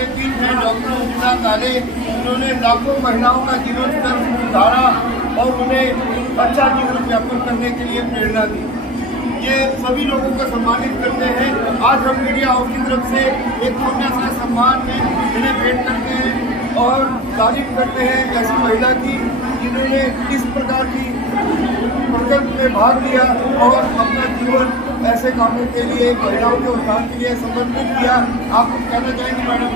हमारे बीच हैं डॉक्टर उषा काले। उन्होंने लाखों महिलाओं का जीवन स्तर सुधारा और उन्हें अच्छा जीवन यापन करने के लिए प्रेरणा दी। ये सभी लोगों को सम्मानित करते हैं। आज हम मीडिया हाउस की तरफ से एक छोटा सा सम्मान में इन्हें भेंट करते हैं और तारीफ करते हैं ऐसी महिला की जिन्होंने इस प्रकार की प्रकल्प में भाग लिया और अपना जीवन ऐसे कामों के लिए, महिलाओं के उत्थान के लिए समर्पित किया। आप कुछ कहना चाहेंगे मैडम?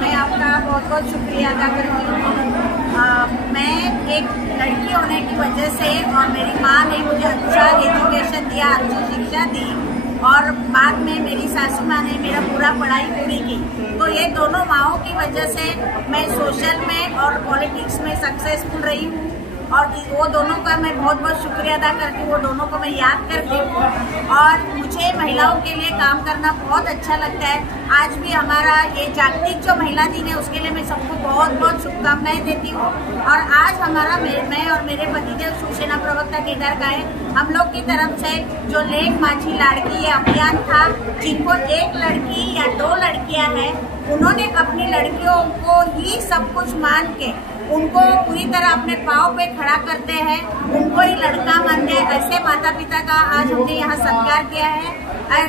मैं आपका बहुत बहुत शुक्रिया अदा करती हूँ। मैं एक लड़की होने की वजह से और मेरी माँ ने मुझे अच्छा एजुकेशन दिया, अच्छी शिक्षा दी और बाद में मेरी सासू माँ ने मेरा पूरा पढ़ाई पूरी की। तो ये दोनों माँओं की वजह से मैं सोशल में और पॉलिटिक्स में सक्सेसफुल रही हूँ और वो दोनों का मैं बहुत बहुत शुक्रिया अदा करती हूँ। वो दोनों को मैं याद करती हूँ और मुझे महिलाओं के लिए काम करना बहुत अच्छा लगता है। आज भी हमारा ये जागतिक जो महिला दिन है उसके लिए मैं सबको बहुत बहुत शुभकामनाएं देती हूँ। और आज हमारा मैं और मेरे पतिदेव शिवसेना प्रवक्ता केदार का है, हम लोग की तरफ से जो लेक माझी लाड़की ये अभियान था, जिनको एक लड़की या 2 लड़कियां हैं, उन्होंने अपनी लड़कियों को ही सब कुछ मान के उनको पूरी तरह अपने पाँव पे खड़ा करते हैं, उनको ही लड़का मानते हैं। ऐसे माता पिता का आज हमने यहाँ सत्कार किया है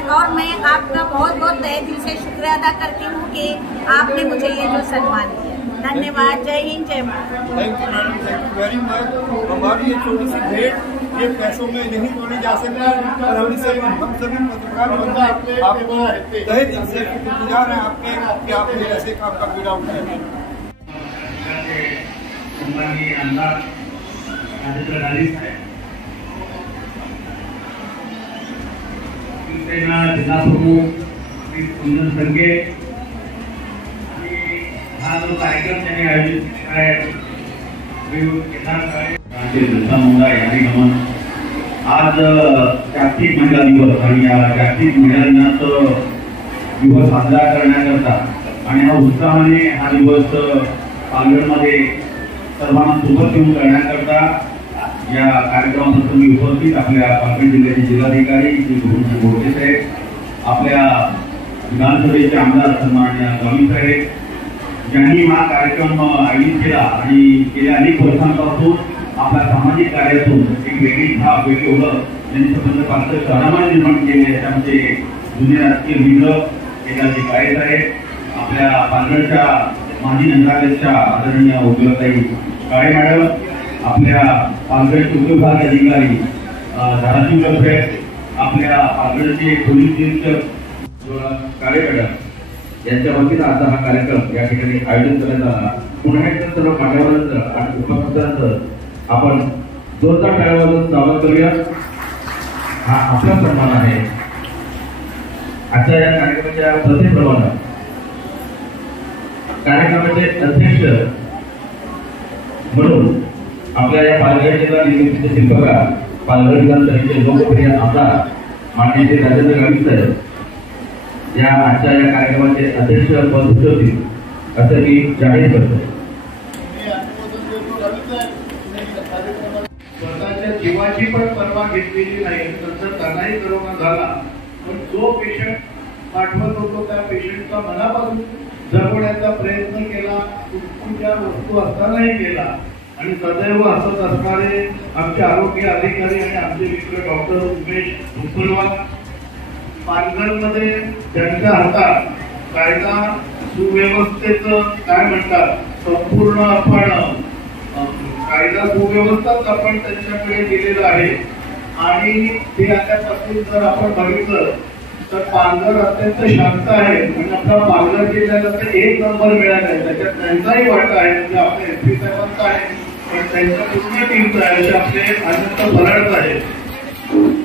और मैं आपका बहुत बहुत तहे दिल से शुक्रिया अदा करती हूँ कि आपने मुझे ये जो सम्मान दिया। धन्यवाद। जय हिंद, जय Bharat. Thank you madam, thank you very much. हमारी ये छोटी सी भेंट ये पैसों में नहीं तोड़ी जा सकती और हम सभी पत्रकार बंदा आपको तहे दिल से शुक्रगुजार हैं आपके कि आपने ऐसे काम का बीड़ा उठाया। सम्माननीय आमदार राजेंद्र गालिब साहेब, शिवसेना जिल्हा प्रमुख श्री कुंदन संगे आणि हा जो कार्यक्रम त्यांनी आयोजित केलेला आहे बिरसा मुंडा यांनी गमन आज जागतिक महिला दिवस आणि या जागतिक महिला दिनाचा दिवस साजरा करण्याकरता आणि हा उत्साहाने हा दिवस पालघरमध्ये सर्वांना सोबत घेऊन करण्याकरता या कार्यक्रमात तुम्ही उपस्थित आपल्या पालघर जिल्ह्याचे जिल्हाधिकारी श्री गोडसे साहेब, आपल्या विधानसभेचे आमदार सन्माननीय गावित साहेब, ज्यांनी हा कार्यक्रम आयोजित केला आणि गेल्या अनेक वर्षांपासून आपल्या सामाजिक कार्यातून एक वेगळी छाप, वेगळी ओळख त्यांनी संबंध पालघर शहरामध्ये निर्माण केले। याच्यामध्ये जुने राजकीय मित्र केदारजी काळे साहेब, आपल्या पालघरच्या माजी नगराध्यक्षा आदरणीय उज्ज्वलाताई काळे मॅडम, आपल्या पालघरचे उपविभाग अधिकारी धाराशिव गल्फे, आपल्या पालघरचे पोलीस निरीक्षक काळे मॅडम यांच्या वतीने आता हा कार्यक्रम या ठिकाणी आयोजित करण्यात आला। पुन्हा एकदा सर्व मान्यवरांचं आणि उपस्थितांचं आपण जोरदार टाळ्यांवाजवून स्वागत करूया। हा आपला सन्मान आहे। आजच्या या कार्यक्रमाच्या प्रथेप्रमाणे कार्यक्रमाचे अध्यक्ष म्हणून आपल्या या पालघर जिल्हा निवडणुकीचे शिल्पकार, पालघर विधानसभेचे लोकप्रिय आमदार माननीय श्री राजेंद्र गावित साहेब या आजच्या या कार्यक्रमाचे अध्यक्ष पद भूषवतील असं मी जाहीर करतो। स्वतःच्या जीवाची पण पर्वा घेतलेली नाही, नंतर त्यांनाही करोना झाला, पण जो पेशंट पाठवत होतो त्या पेशंटचा मनापासून जगवण्याचा प्रयत्न केला, तुमच्या वस्तू असतानाही केला आणि सदैव हसत असणारे आमचे आरोग्य अधिकारी आणि आमचे मित्र डॉक्टर उमेश मुसलवार, पालघरमध्ये त्यांच्या हातात कायदा सुव्यवस्थेचं काय म्हणतात संपूर्ण आपण कायदा सुव्यवस्थाच आपण त्यांच्याकडे दिलेलं आहे आणि ते आल्यापासून जर आपण बघितलं तर पालघर अत्यंत शांत आहे आणि आपला पालघर जिल्ह्याला तर 1 नंबर मिळाला आहे। त्याच्यात त्यांचाही वाटा आहे, म्हणजे आपल्या एसपी साहेबांचा आहे, पण त्यांच्या पूर्ण टीमचा आहे, असे आपले अनंत बराड आहे।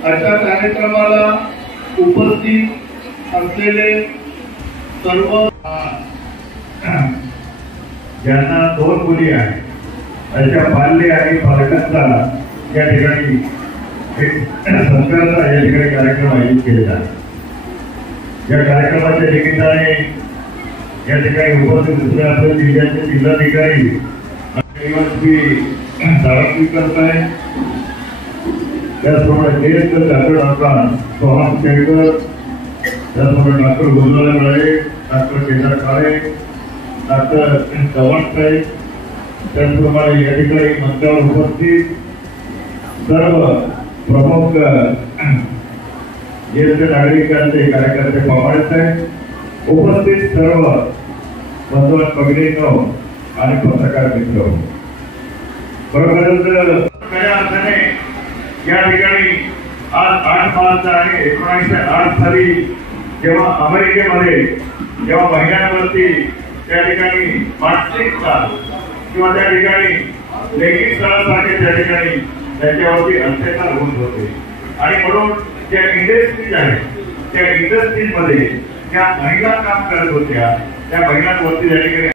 अशा कार्यक्रमाला उपस्थित असलेले सर्व ज्यांना 2 मुली आहेत अशा पाल्य आणि पालकांचा या ठिकाणी एक सत्काराचा या ठिकाणी कार्यक्रम आयोजित केलेला आहे। या कार्यक्रमाच्या निमित्ताने या ठिकाणी उपस्थित दुसरे आपल्या जिल्ह्याचे जिल्हाधिकारी करत आहे, त्याचप्रमाणे ज्येष्ठ डॉक्टर सोहम शेळकर, त्याचप्रमाणे डॉक्टर गोंधळे, डॉक्टर केदार काळे, डॉक्टर चव्हाण साहेब, त्याचप्रमाणे या ठिकाणी मंचावर उपस्थित सर्व प्रमुख ज्येष्ठ नागरिकांचे कार्यकर्ते पाहत आहेत, उपस्थित सर्व बंधू भगिनींनो आणि पत्रकार मित्र, खरोखरच खऱ्या अर्थाने या ठिकाणी आज 8 मार्च आहे 1908 साली जेव्हा अमेरिकेमध्ये जेव्हा महिलांवरती त्या ठिकाणी मानसिकता किंवा त्या ठिकाणी लैंगिक छळासारखे त्या ठिकाणी त्यांच्यावरती अत्याचार होत होते आणि म्हणून ज्या इंडस्ट्रीज आहेत त्या इंडस्ट्रीजमध्ये ज्या महिला काम करत होत्या त्या महिलांवरती त्या ठिकाणी